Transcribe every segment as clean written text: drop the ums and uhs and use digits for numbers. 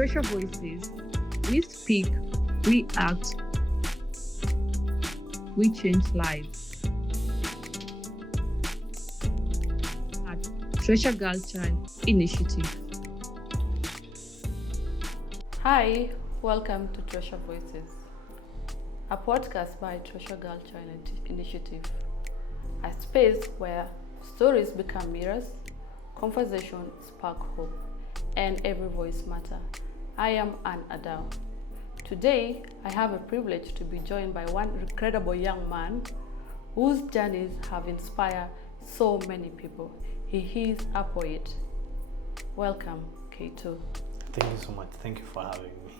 Treasure Voices, we speak, we act, we change lives. At Treasure Girl Child Initiative. Hi, welcome to Treasure Voices, a podcast by Treasure Girl Child Initiative, a space where stories become mirrors, conversations spark hope, and every voice matters. I am Anne Adao. Today, I have a privilege to be joined by one incredible young man whose journeys have inspired so many people. He is a poet. Welcome, K2. Thank you so much. Thank you for having me.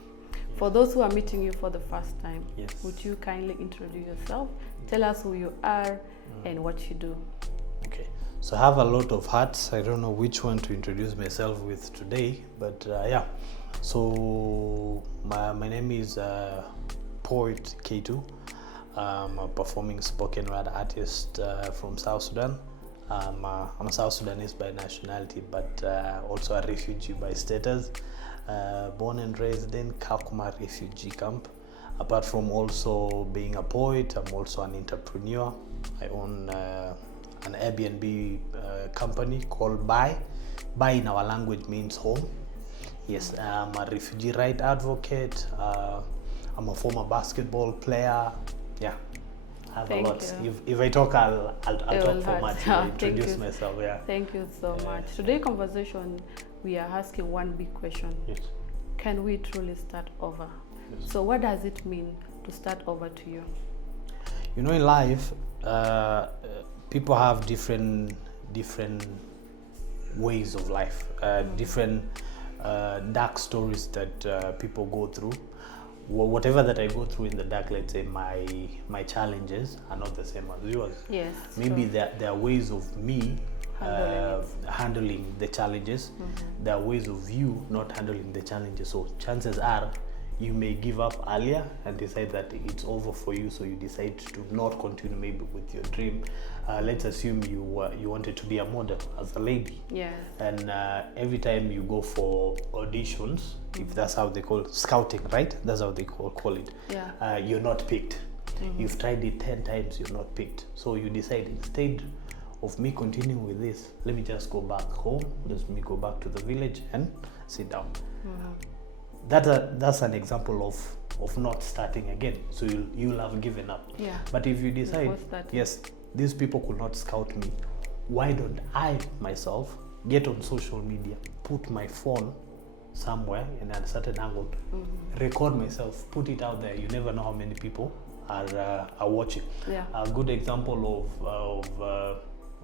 For those who are meeting you for the first time, Yes. would you kindly introduce yourself? Tell us who you are and what you do. Okay. So I have a lot of hats. I don't know which one to introduce myself with today, but yeah. So my name is Poet K2. I'm a performing spoken word artist from South Sudan. I'm a South Sudanese by nationality, but also a refugee by status. Born and raised in Kakuma refugee camp. Apart from also being a poet, I'm also an entrepreneur. I own an Airbnb company called Bai. Bai in our language means home. Yes, I'm a refugee right advocate. I'm a former basketball player. Yeah, I have Thank a lot. you. If I talk, I'll It talk will for hurt. much. Yeah, I'll introduce thank you. myself. Yeah. Thank you so much. Today's conversation, we are asking one big question. Yes. Can we truly start over? Yes. So what does it mean to start over to you? You know, in life, people have different ways of life, different dark stories that people go through. Whatever that I go through in the dark, let's say my challenges are not the same as yours. Yes. Maybe true. there are ways of me handling the challenges. Mm-hmm. There are ways of you not handling the challenges. So chances are you may give up earlier and decide that it's over for you, so you decide to not continue maybe with your dream. Let's assume you wanted to be a model as a lady. Yes. And every time you go for auditions, if that's how they call it, scouting, right? That's how they call it. Yeah. You're not picked. You've tried it 10 times, you're not picked. So you decide, instead of me continuing with this, let me just go back home. Let me go back to the village and sit down. That's an example of not starting again. So you'll have given up. Yeah. But if you decide, Before starting. yes, these people could not scout me, why don't I myself get on social media, put my phone somewhere in a certain angle, record myself, put it out there? You never know how many people are watching. Yeah. A good example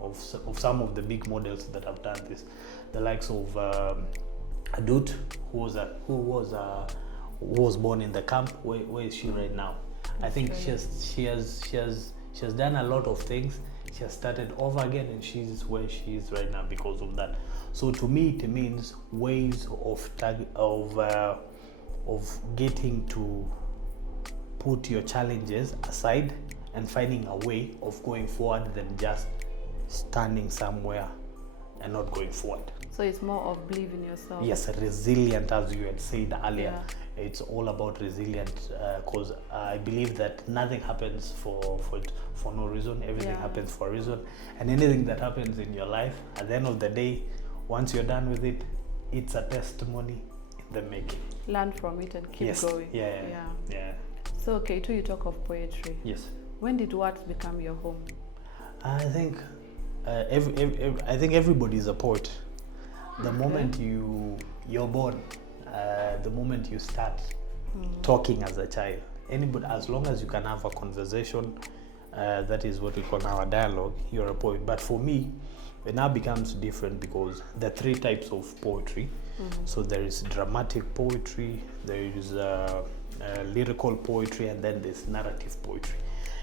of some of the big models that have done this, the likes of Adut, who was born in the camp. Where is she right now? I think she has done a lot of things. She has started over again, and she's where she is right now because of that. So to me, it means ways of getting to put your challenges aside and finding a way of going forward than just standing somewhere and not going forward. So it's more of believing in yourself. Yes, resilient, as you had said earlier. Yeah. It's all about resilient, because I believe that nothing happens for no reason. Everything Yeah. happens for a reason, and anything that happens in your life, at the end of the day, once you're done with it, it's a testimony in the making. Learn from it and keep Yes. going. Yeah. So K2, you talk of poetry. Yes. When did words become your home? I think I think everybody is a poet. The Okay. moment you're born, the moment you start talking as a child, anybody, as long as you can have a conversation, that is what we call now a dialogue, you're a poet. But for me, it now becomes different because there are three types of poetry. So there is dramatic poetry, there is lyrical poetry, and then there's narrative poetry.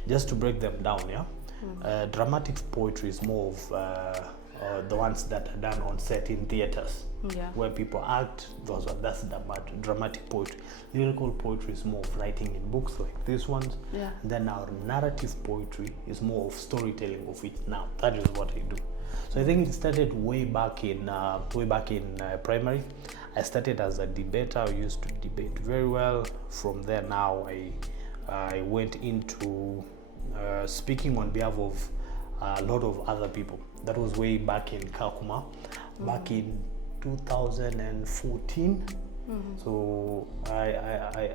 Just to break them down, dramatic poetry is more of the ones that are done on set in theaters, where people act. That's dramatic poetry. Lyrical poetry is more of writing in books like these ones. Yeah. And then our narrative poetry is more of storytelling of it. Now that is what I do. So I think it started way back in primary. I started as a debater. I used to debate very well. From there, now I went into speaking on behalf of a lot of other people. That was way back in Kakuma, back in 2014. So I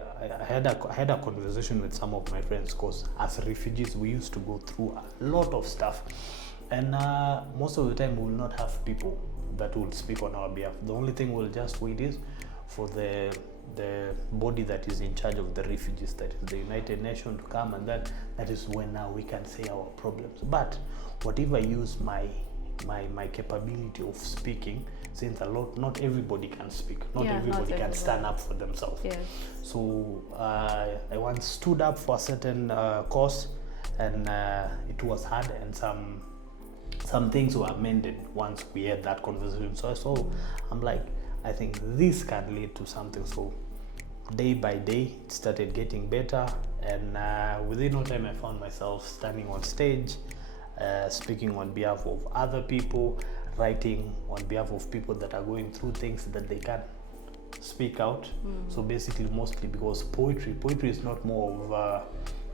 had a conversation with some of my friends, because as refugees we used to go through a lot of stuff, and most of the time we will not have people that will speak on our behalf. The only thing we'll just wait is for the body that is in charge of the refugees, that is the United Nations, to come, and that is when now we can say our problems. But whatever I use my capability of speaking, since not everybody can speak, not everybody can stand up for themselves. Yes. So I once stood up for a certain cause, and it was hard, and some things were amended once we had that conversation. So I'm like, I think this can lead to something. So day by day it started getting better, and within no time I found myself standing on stage, speaking on behalf of other people, writing on behalf of people that are going through things that they can't speak out. So basically, mostly because poetry is not more of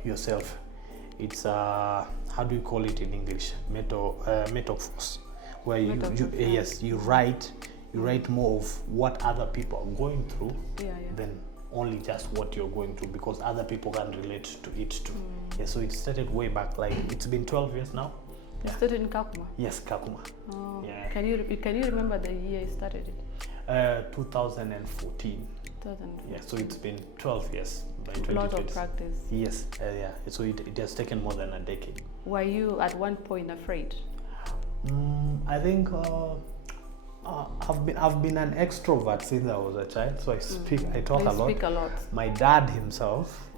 yourself. It's how do you call it in English? Metaphors, where you write more of what other people are going through than only just what you're going through, because other people can relate to it too. Yeah, so it started way back, like it's been 12 years now. You started in Kakuma? Yes, Kakuma. Oh. Yeah. Can you remember the year you started it? 2014. 2014. Yeah, so it's been 12 years by 2020. A lot of practice. Yes, yeah. So it has taken more than a decade. Were you at one point afraid? I think I've been an extrovert since I was a child, so I talk a lot. Speak a lot. My dad himself,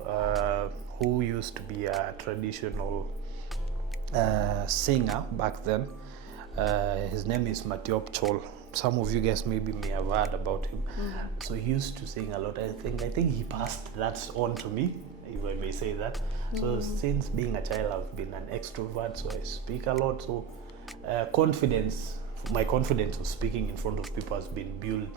who used to be a traditional singer back then, his name is Matiop Chol. Some of you guys maybe may have heard about him. So he used to sing a lot. I think he passed that on to me, if I may say that. So since being a child, I've been an extrovert, so I speak a lot. So my confidence of speaking in front of people has been built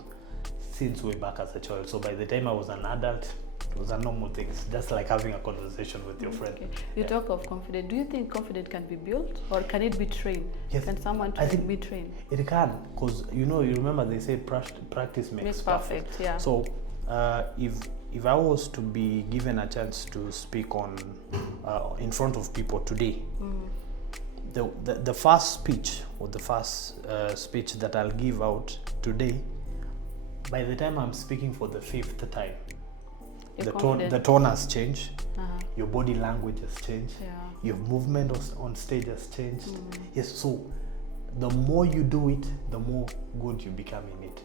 since way back as a child. So by the time I was an adult, it was a normal thing. It's just like having a conversation with your friend. Okay. You talk of confidence. Do you think confidence can be built, or can it be trained? Yes. Can someone be trained? It can, because you remember they say practice makes perfect. Yeah. So if I was to be given a chance to speak on in front of people today, the first speech, or the first speech that I'll give out today, by the time I'm speaking for the 5th time, the tone has changed, your body language has changed, your movement on stage has changed. Yes, so the more you do it, the more good you become in it.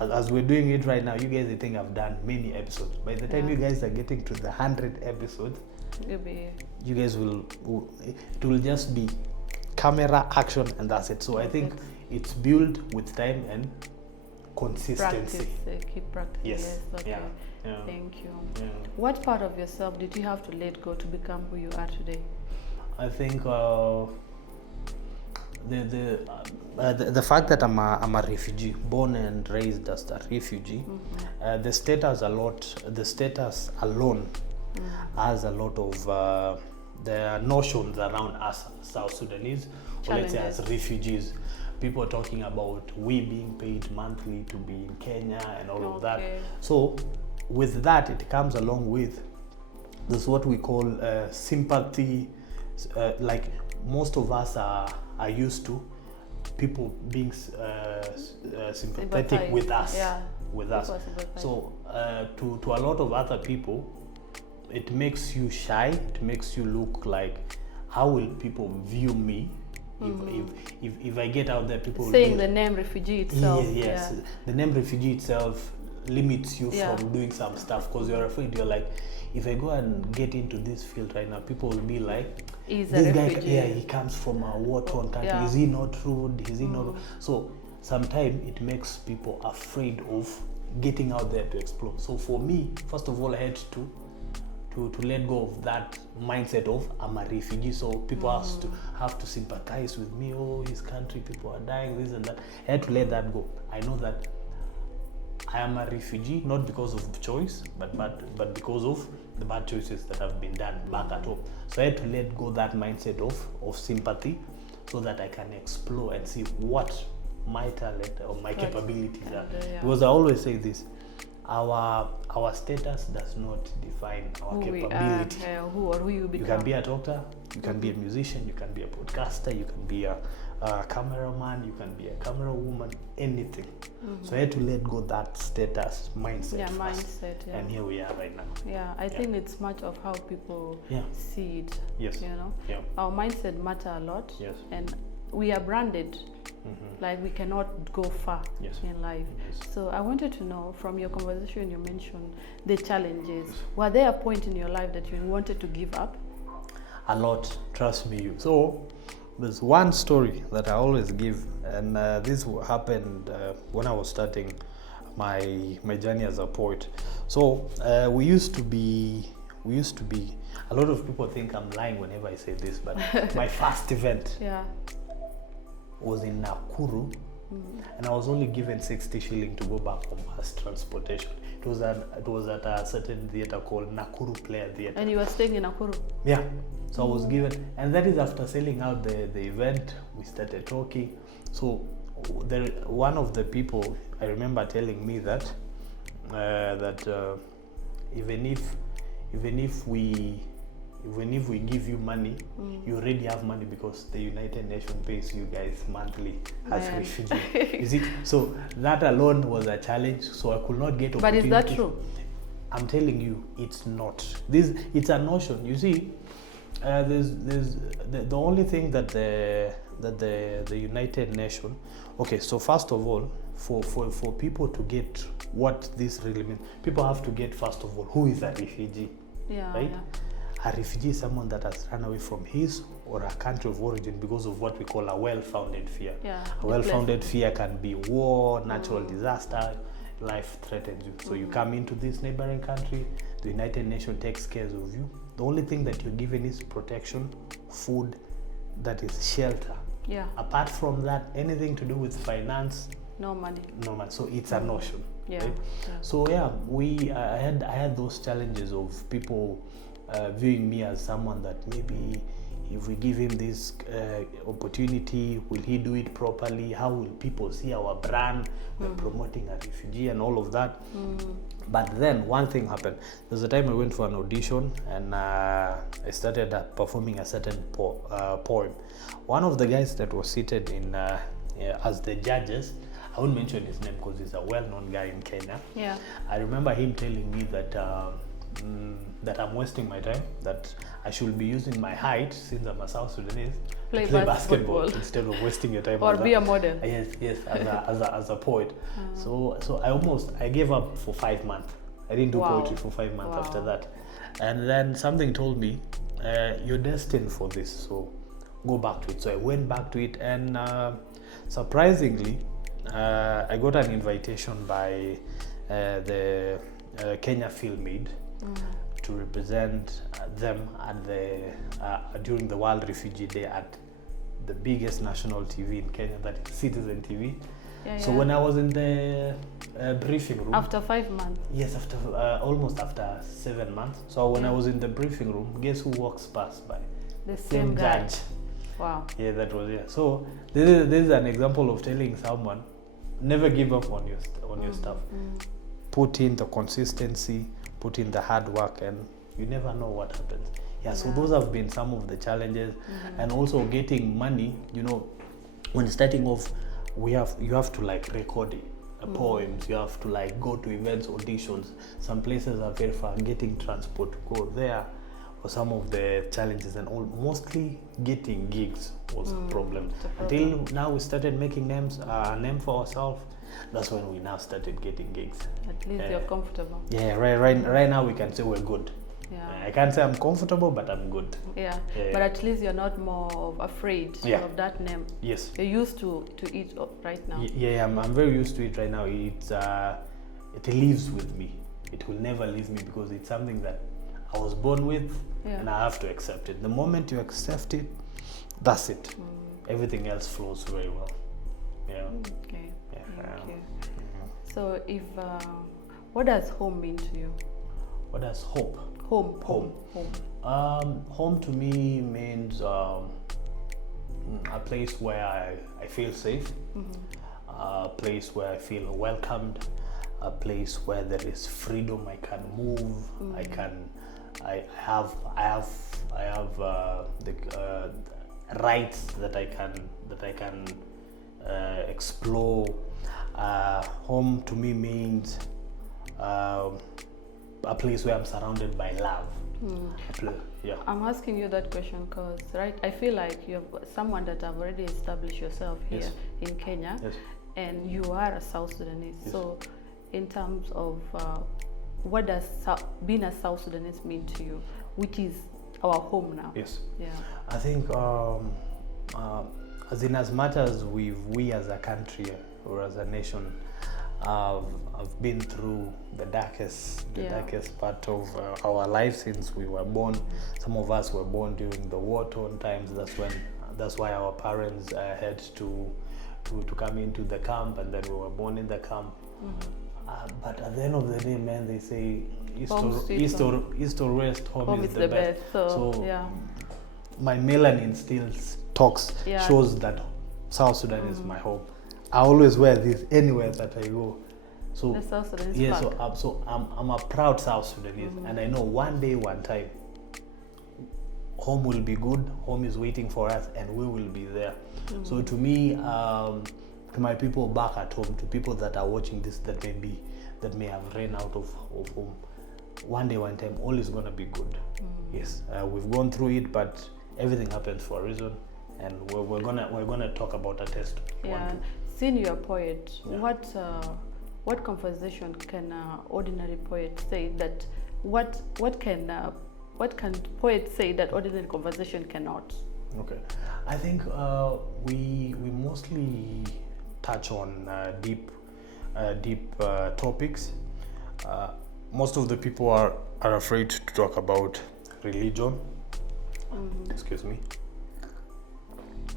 Okay. As we're doing it right now, you guys, I think I've done many episodes. By the time you guys are getting to the 100 episodes, you guys it will just be camera action, and that's it. So I think it's built with time and consistency. Keep practicing. Yes. Okay. Yeah. Thank you. Yeah. What part of yourself did you have to let go to become who you are today? I think the fact that I'm a refugee, born and raised as a refugee, the status alone has a lot of the notions around us South Sudanese, or let's say as refugees. People talking about we being paid monthly to be in Kenya and all of that. So with that, it comes along with this what we call sympathy. Like most of us are used to people being sympathetic with us. With us. So to a lot of other people, it makes you shy. It makes you look like, how will people view me? If I get out there, people saying will the name refugee itself. Yes. The name refugee itself limits you from doing some stuff, because you're afraid. You're like, if I go and get into this field right now, people will be like, He's this a guy, refugee. he comes from a war-torn country. Is he not rude? Is he not? So sometimes it makes people afraid of getting out there to explore. So for me, first of all, I had to to let go of that mindset of I'm a refugee, so people have to sympathize with me. Oh, his country, people are dying, this and that. I had to let that go. I know that I am a refugee, not because of choice, but because of the bad choices that have been done back at home. So I had to let go that mindset of sympathy, so that I can explore and see what my talent or my capabilities are. Because I always say this: our status does not define our capability. Who you become. You can be a doctor, you can be a musician, you can be a podcaster, you can be a cameraman, you can be a camera woman, anything. So I had to let go that status mindset first. And here we are right now. I think it's much of how people see it. Yes. Our mindset matter a lot. Yes. And we are branded. Like we cannot go far in life. So I wanted to know, from your conversation, you mentioned the challenges. Were there a point in your life that you wanted to give up? A lot, trust me. So there's one story that I always give, and this happened when I was starting my journey as a poet. So we used to be. A lot of people think I'm lying whenever I say this, but my first event was in Nakuru, and I was only given 60 shillings to go back home as transportation. It was at a certain theatre called Nakuru Player Theatre. And you were staying in Nakuru? Yeah. So I was given, and that is after selling out the event. We started talking. So one of the people, I remember telling me that even if we give you money, you already have money, because the United Nations pays you guys monthly as refugees. You see, so that alone was a challenge. So I could not get opportunities. But is that true? I'm telling you, it's not. It's a notion. You see, there's the only thing that the United Nations. Okay, so first of all, for people to get what this really means, people have to get, first of all, who is a refugee, right? A refugee is someone that has run away from his or her country of origin because of what we call a well-founded fear. A well-founded fear can be war, natural disaster, life threatens you. So you come into this neighboring country, the United Nations takes care of you. The only thing that you're given is protection, food, that is shelter. Apart from that, anything to do with finance, no money. So it's a notion. Right? So I had those challenges of people viewing me as someone that maybe if we give him this opportunity, will he do it properly? How will people see our brand? We're promoting a refugee and all of that. But then one thing happened. There's a time I went for an audition, and I started performing a certain poem. One of the guys that was seated in as the judges, I won't mention his name because he's a well-known guy in Kenya. I remember him telling me that I'm wasting my time, that I should be using my height, since I'm a South Sudanese, play basketball instead of wasting your time. Or be a model. Yes, as a poet. So I gave up for 5 months. I didn't do poetry for 5 months after that. And then something told me, you're destined for this, so go back to it. So I went back to it, and surprisingly, I got an invitation by the Kenya Film Aid to represent them at during the World Refugee Day at the biggest national TV in Kenya, that is Citizen TV. So when I was in the briefing room, after 5 months, yes, after almost after 7 months. So when I was in the briefing room, guess who walks past by? The same guy. Judge. Wow. Yeah, that was it. So this is an example of telling someone, never give up on your stuff. Put in the consistency, put in the hard work, and you never know what happens. So those have been some of the challenges. And also getting money, when starting off, you have to like record poems, you have to like go to events, auditions. Some places are very far. Getting transport to go there were some of the challenges, and mostly getting gigs was a problem. Until now we started making a name for ourselves. That's when we now started getting gigs. At least you're comfortable. Right now we can say we're good. I can't say I'm comfortable, but I'm good. But at least you're not more afraid of that name. Yes. You're used to it right now. I'm very used to it right now. It lives with me. It will never leave me, because it's something that I was born with, Yeah. and I have to accept it. The moment you accept it, that's it. Everything else flows very well. Yeah. Okay. Yeah. Thank you. So, if what does home mean to you? What does hope? Home. Home to me means a place where I feel safe, a place where I feel welcomed, a place where there is freedom. I can move. I have the rights that I can explore. Home to me means a place where I'm surrounded by love. Yeah. I'm asking you that question because, right, I feel like you're someone that have already established yourself here Yes. in Kenya, Yes. and you are a South Sudanese. Yes. So, in terms of what does being a South Sudanese mean to you, which is our home now? Yes. Yeah. I think as much as we as a country or as a nation have been through the darkest part of our life since we were born. Some of us were born during the war-torn times. That's why our parents had to come into the camp, and then we were born in the camp. But at the end of the day, man, they say east or west, home is the best. So yeah. My melanin still shows that South Sudan is my home. I always wear this anywhere that I go. So The South Sudanese yeah, flag. I'm a proud South Sudanese, and I know one day, one time, home will be good. Home is waiting for us, and we will be there. So to me, to my people back at home, to people that are watching this, that may have ran out of home, one day, one time, all is gonna be good. Yes, we've gone through it, but everything happens for a reason, and we're gonna talk about a test. Yeah. Seeing you're a poet, Yeah. what conversation can an ordinary poet say that what can poets say that ordinary conversation cannot? Okay, I think we mostly touch on deep topics. Most of the people are afraid to talk about religion. Excuse me.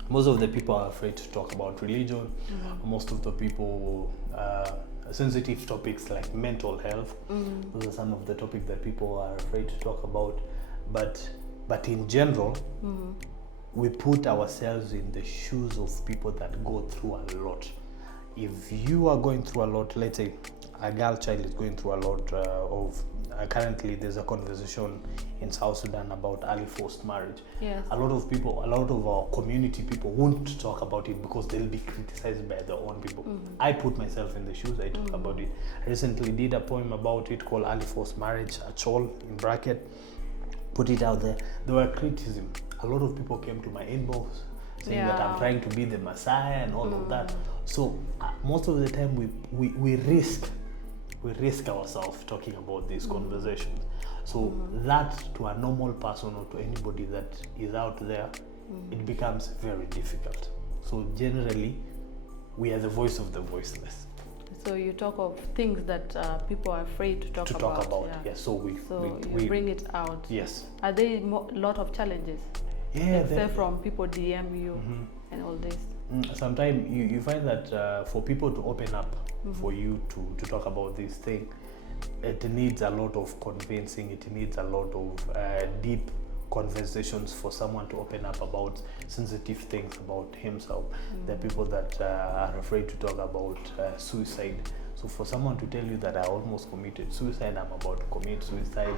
Most of the people are afraid to talk about religion. Most of the people, sensitive topics like mental health. Those are some of the topics that people are afraid to talk about. But in general, we put ourselves in the shoes of people that go through a lot. If you are going through a lot, let's say a girl child is going through a lot of currently there's a conversation in South Sudan about early forced marriage. Yes. A lot of our community people won't talk about it because they'll be criticized by their own people. I put myself in the shoes, I talk about it. I recently did a poem about it called Early Forced Marriage, a chol in bracket, put it out there. There were criticism. A lot of people came to my inbox saying that I'm trying to be the Messiah and all of that. So most of the time we risk ourselves talking about these conversations. So that to a normal person or to anybody that is out there, it becomes very difficult. So generally, we are the voice of the voiceless. So you talk of things that people are afraid to talk about. Yeah. Yes. So we bring it out. Yes. Are there a lot of challenges? Yeah. Except from people DM you and all this. Sometimes you find that for people to open up for you to talk about this thing, it needs a lot of convincing, it needs a lot of deep conversations for someone to open up about sensitive things about himself. There are people that are afraid to talk about suicide. So for someone to tell you that I almost committed suicide, I'm about to commit suicide,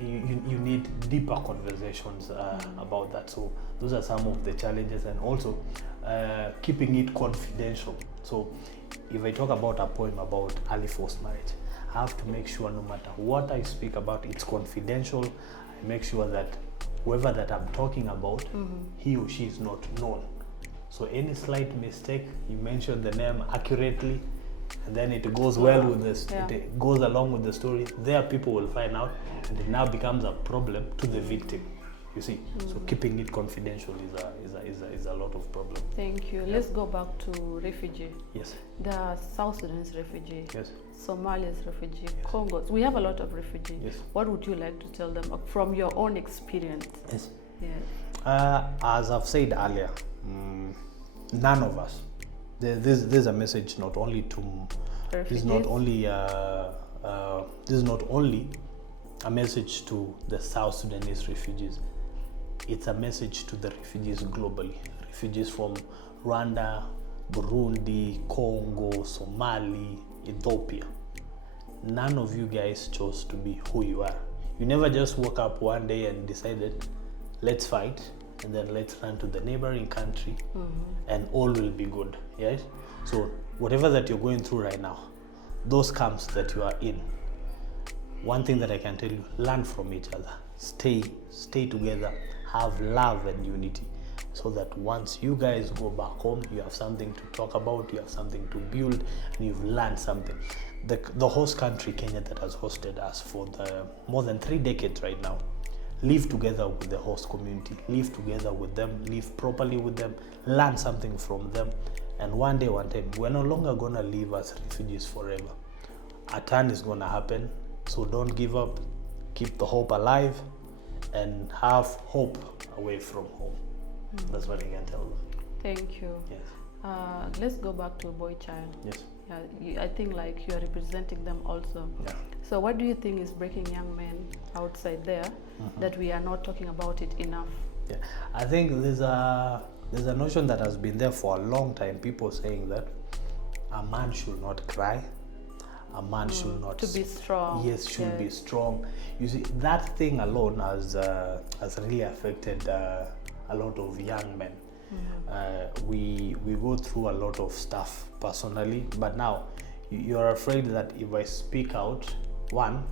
you need deeper conversations about that. So those are some of the challenges, and also keeping it confidential. So if I talk about a poem about early forced marriage, I have to make sure no matter what I speak about, it's confidential. I make sure that whoever that I'm talking about, he or she is not known. So any slight mistake, you mention the name accurately, and then it goes well with this, it goes along with the story. There people will find out, and it now becomes a problem to the victim. You see, so keeping it confidential is a lot of problem. Thank you. Let's go back to refugee. Yes. There are South Sudanese refugee, Yes. Somalia's refugee, Congo. We have a lot of refugees. Yes. What would you like to tell them from your own experience? Yes. Yeah. As I've said earlier, none of us. There's a message not only to. This is not only. This is not only a message to the South Sudanese refugees. It's a message to the refugees globally. Refugees from Rwanda, Burundi, Congo, Somalia, Ethiopia. None of you guys chose to be who you are. You never just woke up one day and decided, let's fight, and then let's run to the neighboring country, and all will be good. Yes? So whatever that you're going through right now, those camps that you are in, one thing that I can tell you, learn from each other. Stay together, have love and unity, so that once you guys go back home, you have something to talk about, you have something to build, and you've learned something. The host country, Kenya, that has hosted us for the more than 3 decades right now, live together with the host community, live together with them, live properly with them, learn something from them, and one time, we're no longer gonna live as refugees forever. A turn is gonna happen, so don't give up, keep the hope alive, and have hope away from home. That's what I can tell them. Thank you. Yes. Let's go back to a boy child. Yes. I think like you are representing them also. Yeah. So what do you think is breaking young men outside there that we are not talking about it enough? Yeah. I think there's a notion that has been there for a long time. People saying that a man should not cry. A man should not to be strong. Yes, should be strong. You see, that thing alone has really affected a lot of young men. We go through a lot of stuff personally, but now you're afraid that if I speak out, one,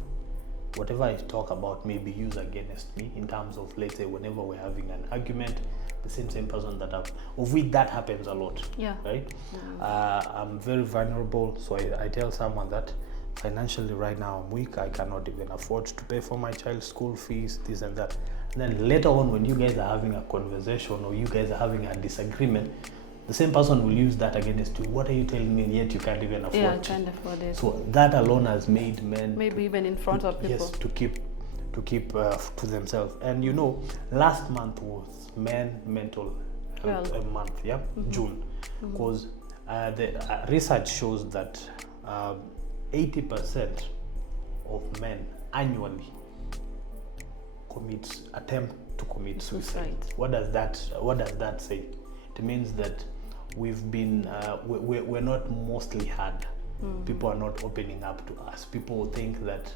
whatever I talk about may be used against me in terms of, let's say, whenever we're having an argument, the same person of which that happens a lot. Yeah. Right. I'm very vulnerable, so I tell someone that financially right now I'm weak. I cannot even afford to pay for my child's school fees, this and that. And then later on, when you guys are having a conversation or you guys are having a disagreement, the same person will use that against you. What are you telling me? Yet you can't even afford Yeah, I it. can't afford it. So that alone has made men maybe even in front of people. Yes, to keep to themselves. And you know, last month was Men Mental Health Month. Yeah, June, because the research shows that 80% of men annually attempt to commit suicide. What does that say? It means that we've been we're not mostly heard. People are not opening up to us. People think that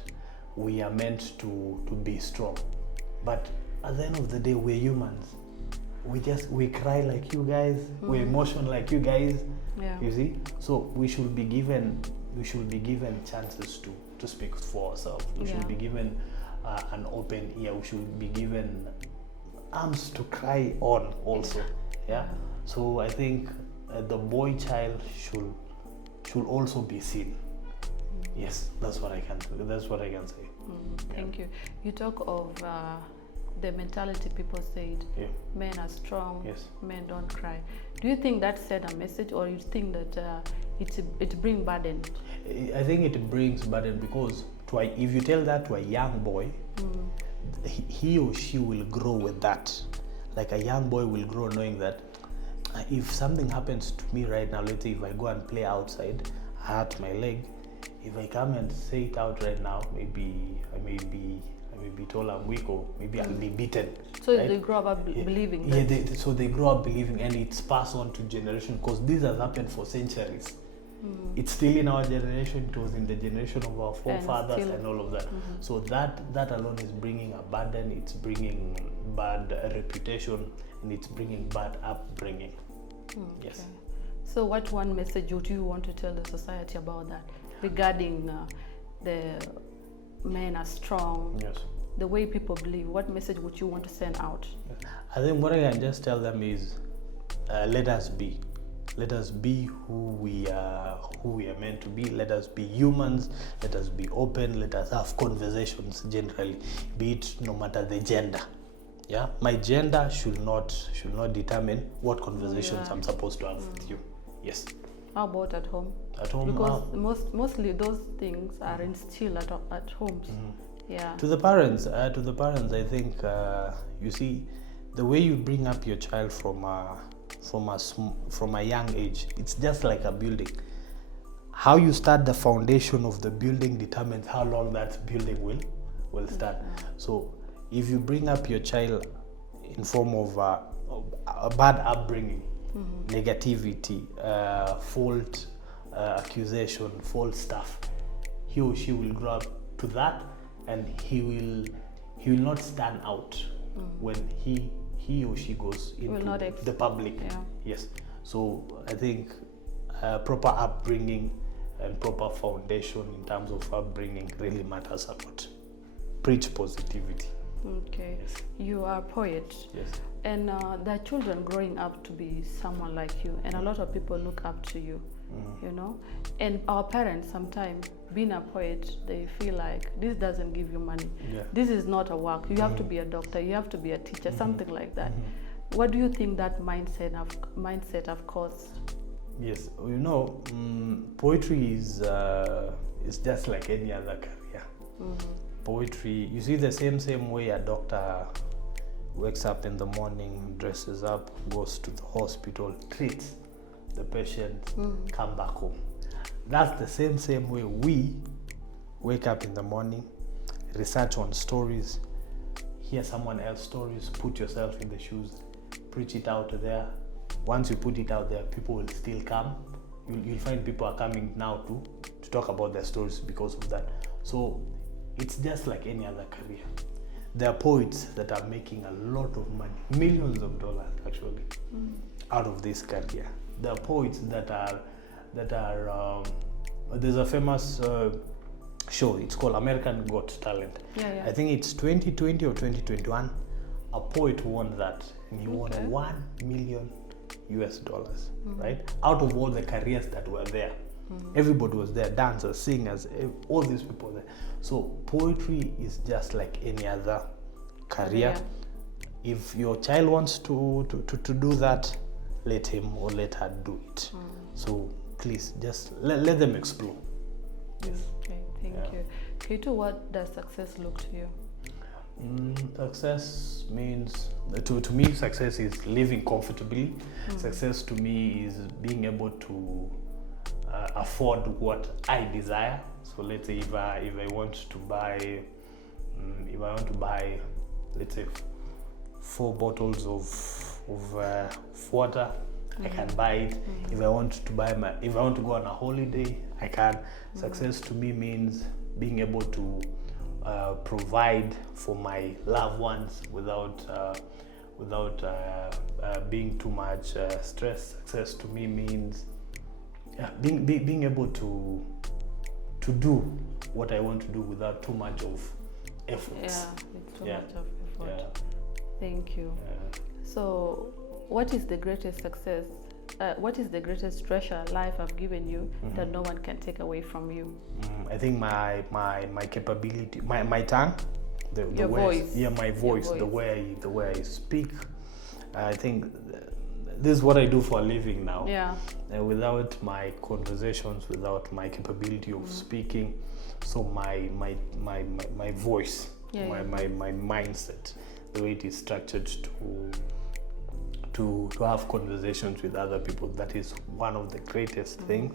we are meant to be strong, but at the end of the day, we're humans. We cry like you guys. We're emotional like you guys. Yeah. You see, so we should be given chances to speak for ourselves. We should be given an open ear. We should be given arms to cry on also. Yeah. So I think the boy child should also be seen. Yes, that's what I can say. Thank you. You talk of the mentality people said. Yeah. Men are strong. Yes. Men don't cry. Do you think that said a message, or you think that it brings burden? I think it brings burden because if you tell that to a young boy, he or she will grow with that. Like a young boy will grow knowing that if something happens to me right now, let's say if I go and play outside, I hurt my leg. If I come and say it out right now, maybe I may be told I'm weak, or maybe I'll be beaten. So right? they grow up believing that. Yeah, so they grow up believing, and it's passed on to generation, because this has happened for centuries. It's still in our generation. It was in the generation of our forefathers and all of that. So that alone is bringing a burden. It's bringing bad reputation, and it's bringing bad upbringing. Yes. So what one message would you want to tell the society about that regarding the men are strong? Yes. The way people believe. What message would you want to send out? I think what I can just tell them is, let us be. Let us be who we are meant to be. Let us be humans. Let us be open. Let us have conversations generally, be it no matter the gender. Yeah, my gender should not determine what conversations Yeah. I'm supposed to have with you. Yes. How about at home? At home, Because mostly those things are instilled at homes. Yeah. to the parents, I think you see, the way you bring up your child from a young age, it's just like a building. How you start the foundation of the building determines how long that building will stand. So if you bring up your child in form of a bad upbringing, negativity, fault accusation, false stuff, he or she will grow up to that, and he will not stand out when he or she goes into the public. Yeah. Yes. So I think proper upbringing and proper foundation in terms of upbringing really matters a lot. Preach positivity. Okay. Yes. You are a poet. Yes. And there are children growing up to be someone like you, and a lot of people look up to you, you know. And our parents, sometimes, being a poet, they feel like this doesn't give you money. Yeah. This is not a work. You have to be a doctor. You have to be a teacher. Something like that. What do you think that mindset have caused? Yes. You know, poetry is just like any other career. Poetry, you see, the same way a doctor wakes up in the morning, dresses up, goes to the hospital, treats the patient, come back home. That's the same way we wake up in the morning, research on stories, hear someone else's stories, put yourself in the shoes, preach it out there. Once you put it out there, people will still come. You'll find people are coming now to talk about their stories because of that. So it's just like any other career. There are poets that are making a lot of money, millions of dollars actually, out of this career. There are poets that are there's a famous show, it's called American Got Talent. Yeah. I think it's 2020 or 2021. A poet won that, and he won $1 million, right? Out of all the careers that were there. Everybody was there, dancers, singers, all these people there. So poetry is just like any other career. If your child wants to do that, let him or let her do it. So please just let them explore. Yes. Okay, thank you. K2, what does success look to you? Success means, to me, success is living comfortably. Success to me is being able to afford what I desire. So let's say if I want to buy, let's say 4 bottles of water, I can buy it. If I want to go on a holiday, I can. Success to me means being able to provide for my loved ones without being too much stress. Success to me means being able to do what I want to do without too much of effort. Yeah, it's too much of effort. Yeah. Thank you. So, what is the greatest success? What is the greatest treasure life have given you that no one can take away from you? I think my capability, my tongue, the way voice. My voice, the way I speak. I think this is what I do for a living now. Yeah. Without my conversations, without my capability of speaking, so my voice, my mindset, the way it is structured to have conversations with other people, that is one of the greatest things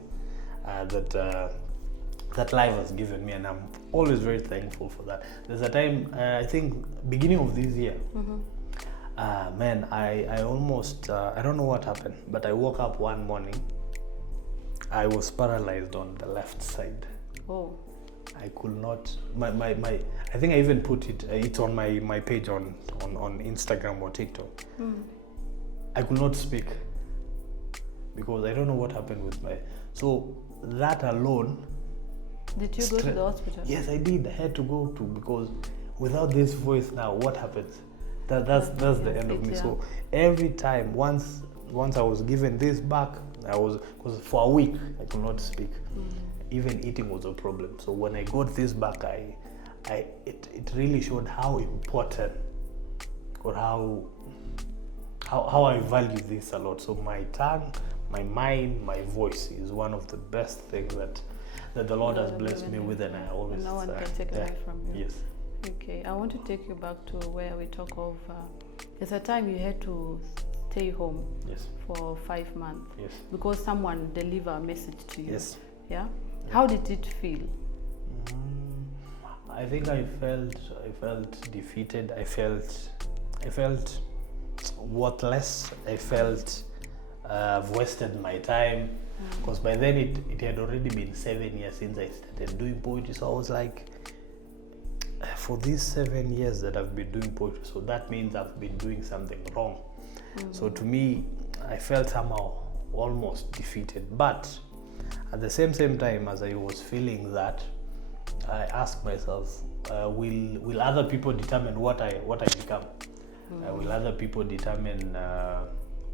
that life has given me, and I'm always very thankful for that. There's a time, I think beginning of this year, man, I almost, I don't know what happened, but I woke up one morning, I was paralyzed on the left side. Oh. I could not, I think I even put it, it's on my page on Instagram or TikTok. I could not speak because I don't know what happened with so that alone. Did you go to the hospital? Yes, I did. I had to go to, because without this voice now, what happens? That's the end of me. Yeah. So every time, once I was given this back, because for a week I could not speak. Even eating was a problem. So when I got this back, it really showed how important or how I value this a lot. So my tongue, my mind, my voice is one of the best things that the Lord has blessed me with, and I always no one can take it away from you. Yes. Okay, I want to take you back to where we talk of. There's a time you had to stay home. Yes. For 5 months. Yes. Because someone delivered a message to you. Yes. Yeah. How did it feel? I think I felt defeated. I felt worthless. I felt I've wasted my time, because by then it had already been 7 years since I started doing poetry. So I was like, for these 7 years that I've been doing poetry, so that means I've been doing something wrong. So to me, I felt somehow almost defeated. But at the same time as I was feeling that, I asked myself, will other people determine what I become? Will other people determine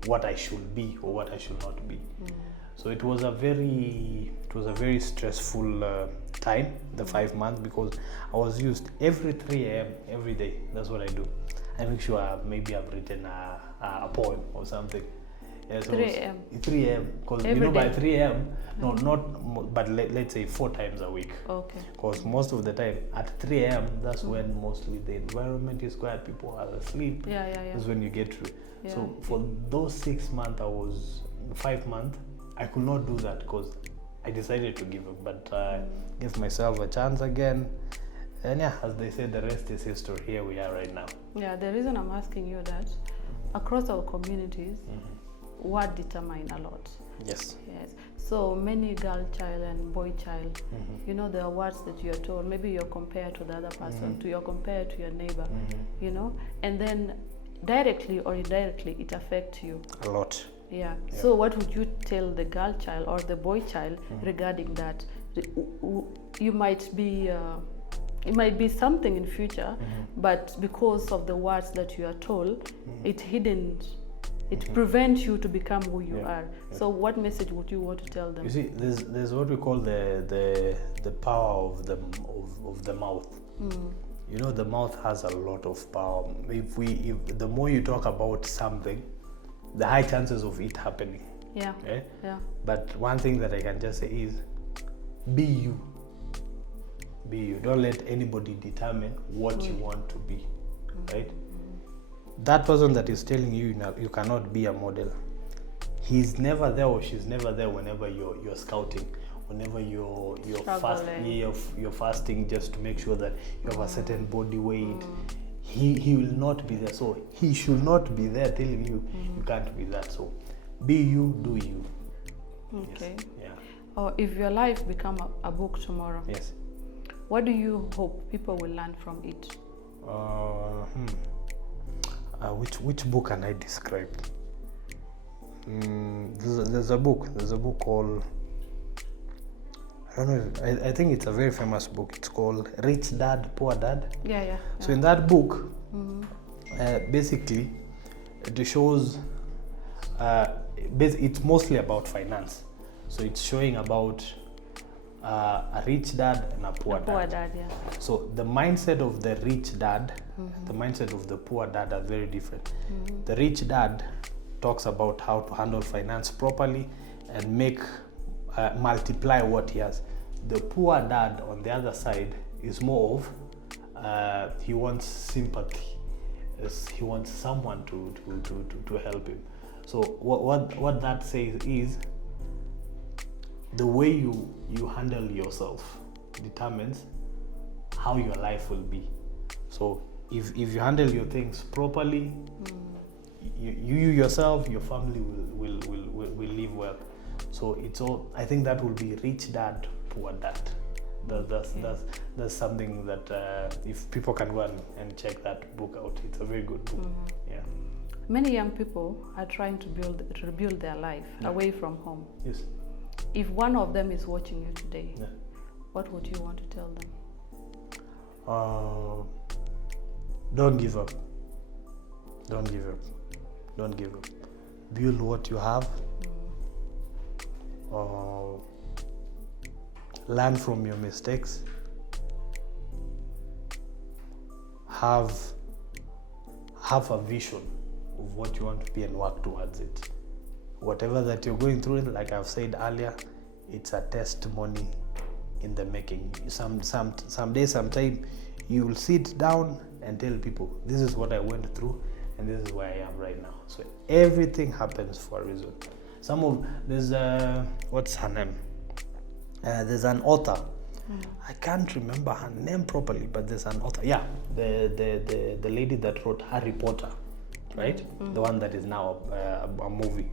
what I should be or what I should not be? So it was a very stressful time, the 5 months, because I was used every 3 a.m. every day. That's what I do. I make sure maybe I've written a poem or something. Yeah, so 3 a.m. 3 a.m. Because by 3 a.m. But let's say 4 times a week. Okay. Because most of the time at 3 a.m. that's when mostly the environment is quiet, people are asleep. Yeah. That's when you get to. Yeah. So for those 6 months, 5 months, I could not do that because I decided to give up. But give myself a chance again. And yeah, as they say, the rest is history. Here we are right now. Yeah, the reason I'm asking you that, across our communities, what determine a lot. Yes. So many girl child and boy child, you know, there are words that you are told, maybe you're compared to the other person, you're compared to your neighbor, you know, and then directly or indirectly it affects you. A lot. Yeah. So what would you tell the girl child or the boy child regarding that? You might be, it might be something in future, but because of the words that you are told, it prevents you to become who you are. So what message would you want to tell them? You see, there's what we call the power of the mouth. You know, the mouth has a lot of power. If the more you talk about something, the high chances of it happening. Yeah. Okay? Yeah. But one thing that I can just say is, be you. Be you. Don't let anybody determine what you want to be. Right? That person that is telling you you cannot be a model, he's never there or she's never there whenever you're scouting, whenever you're fasting just to make sure that you have a certain body weight. He will not be there. So he should not be there telling you you can't be that. So be you, do you. Okay. Yes. Yeah. Or if your life become a book tomorrow, Yes. what do you hope people will learn from it? Which book can I describe? There's a book called, I don't know, I think it's a very famous book. It's called Rich Dad, Poor Dad. Yeah. So in that book, basically, it shows, it's mostly about finance. So it's showing about a rich dad and a poor dad. Poor dad, yeah. So the mindset of the rich dad, the mindset of the poor dad are very different. The rich dad talks about how to handle finance properly and multiply what he has. The poor dad, on the other side, is more of he wants sympathy. He wants someone to help him. So what that says is, the way you handle yourself determines how your life will be. So if you handle your things properly, you yourself, your family will live well. So it's all, I think that will be rich dad, poor dad. That's something that if people can go and check that book out, it's a very good book. Yeah. Many young people are trying to rebuild their life away from home. Yes. If one of them is watching you today, what would you want to tell them? Don't give up. Don't give up. Don't give up. Build what you have. Learn from your mistakes. Have have a vision of what you want to be and work towards it. Whatever that you're going through, like I've said earlier, it's a testimony in the making. Someday, sometime, you'll sit down and tell people, this is what I went through and this is where I am right now. So everything happens for a reason. There's what's her name? There's an author. I can't remember her name properly, but there's an author. Yeah, the lady that wrote Harry Potter, right? The one that is now a movie.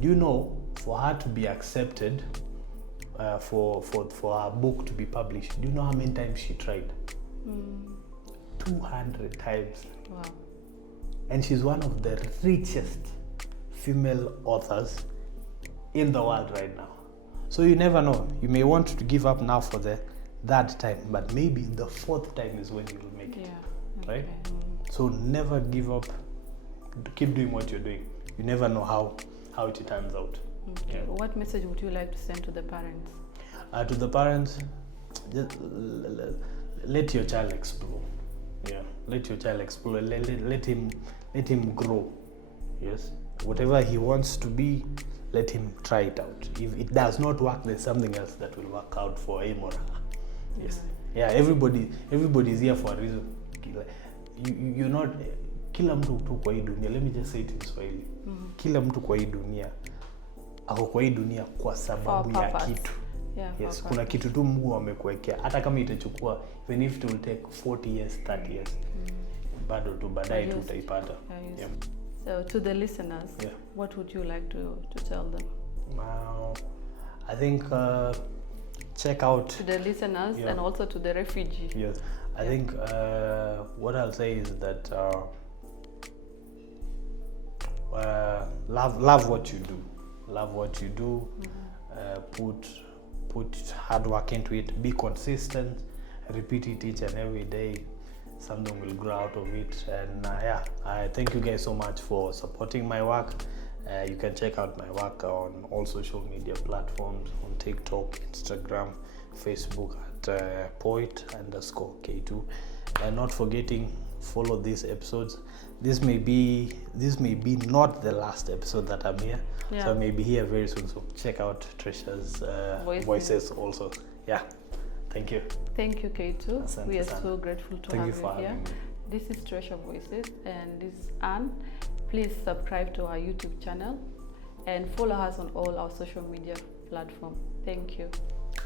Do you know, for her to be accepted, for her book to be published, do you know how many times she tried? 200 times. Wow. And she's one of the richest female authors in the world right now. So you never know. You may want to give up now for the third time, but maybe the fourth time is when you'll make it. Yeah. Right? Okay. So never give up. Keep doing what you're doing. You never know how it turns out. Okay. Yeah. What message would you like to send to the parents? To the parents, just let your child explore. Yeah, let your child explore. Let him grow. Yes, whatever he wants to be, let him try it out. If it does not work, there's something else that will work out for him or her. Yes. Yeah, everybody is here for a reason. You're not. Kila mtu tu kwa hii dunia. Let me just say it in Swahili. Kila mtu kwa hii dunia ako kwa hii dunia kwa sababu ya kitu. Yeah, yes, kuna kitu tu Mungu amekuwekea. Hata kama itachukua, even if it will take 40 years, 30 years, bado tu baadaye tu utaipata. Yeah. So to the listeners, what would you like to tell them? I think check out to the listeners and also to the refugee. Yes, I think what I'll say is that love what you do. Love what you do. Put hard work into it. Be consistent. Repeat it each and every day. Something will grow out of it. And I thank you guys so much for supporting my work. You can check out my work on all social media platforms, on TikTok, Instagram, Facebook at poet_K2. And not forgetting, follow these episodes. This may be not the last episode that I'm here. So I may be here very soon. So check out Trisha's voices also. Yeah. Thank you. Thank you, K2. Asante We are sana. so grateful to Thank have you for you here. having me. This is Treasure Voices and this is Anne. Please subscribe to our YouTube channel and follow us on all our social media platforms. Thank you.